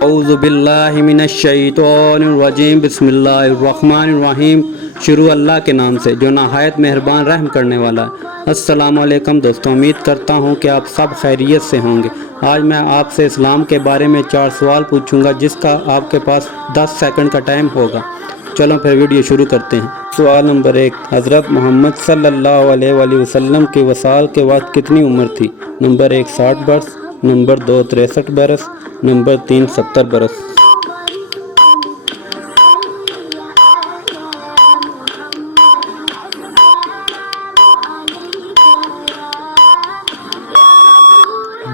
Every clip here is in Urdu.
اعوذ باللہ من الشیطان الرجیم بسم اللہ الرحمن الرحیم۔ شروع اللہ کے نام سے جو نہایت مہربان رحم کرنے والا ہے۔ السلام علیکم دوستوں، امید کرتا ہوں کہ آپ سب خیریت سے ہوں گے۔ آج میں آپ سے اسلام کے بارے میں 4 سوال پوچھوں گا جس کا آپ کے پاس 10 سیکنڈ کا ٹائم ہوگا۔ چلو پھر ویڈیو شروع کرتے ہیں۔ سوال نمبر 1، حضرت محمد صلی اللہ علیہ وآلہ وسلم کی وصال کے وقت کتنی عمر تھی؟ نمبر 1 60 برس، نمبر 2 63 برس، نمبر 3 70 برس۔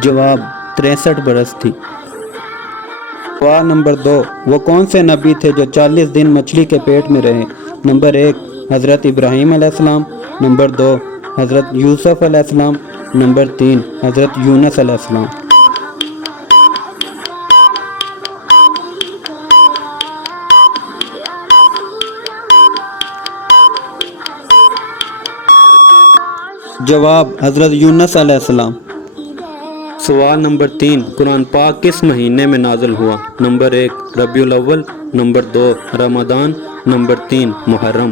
جواب 63 برس تھی۔ سوال نمبر 2، وہ کون سے نبی تھے جو 40 دن مچھلی کے پیٹ میں رہے؟ نمبر 1 حضرت ابراہیم علیہ السلام، نمبر 2 حضرت یوسف علیہ السلام، نمبر 3 حضرت یونس علیہ السلام۔ جواب حضرت یونس علیہ السلام۔ سوال نمبر 3، قرآن پاک کس مہینے میں نازل ہوا؟ نمبر 1 ربیع الاول، نمبر 2 رمضان، نمبر 3 محرم۔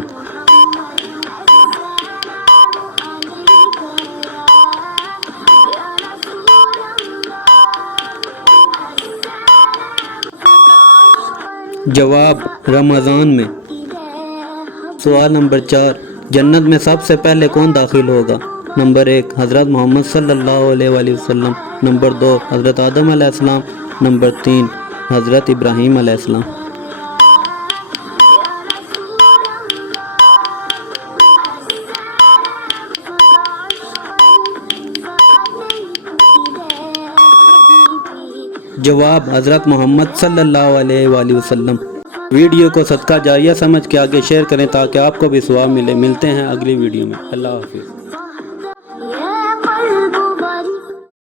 جواب رمضان میں۔ سوال نمبر 4، جنت میں سب سے پہلے کون داخل ہوگا؟ نمبر 1 حضرت محمد صلی اللہ علیہ وآلہ وسلم، نمبر 2 حضرت آدم علیہ السلام، نمبر 3 حضرت ابراہیم علیہ السلام۔ جواب حضرت محمد صلی اللہ علیہ وآلہ وسلم۔ ویڈیو کو صدقہ جاریہ سمجھ کے آگے شیئر کریں تاکہ آپ کو بھی ثواب ملے۔ ملتے ہیں اگلی ویڈیو میں۔ اللہ حافظ۔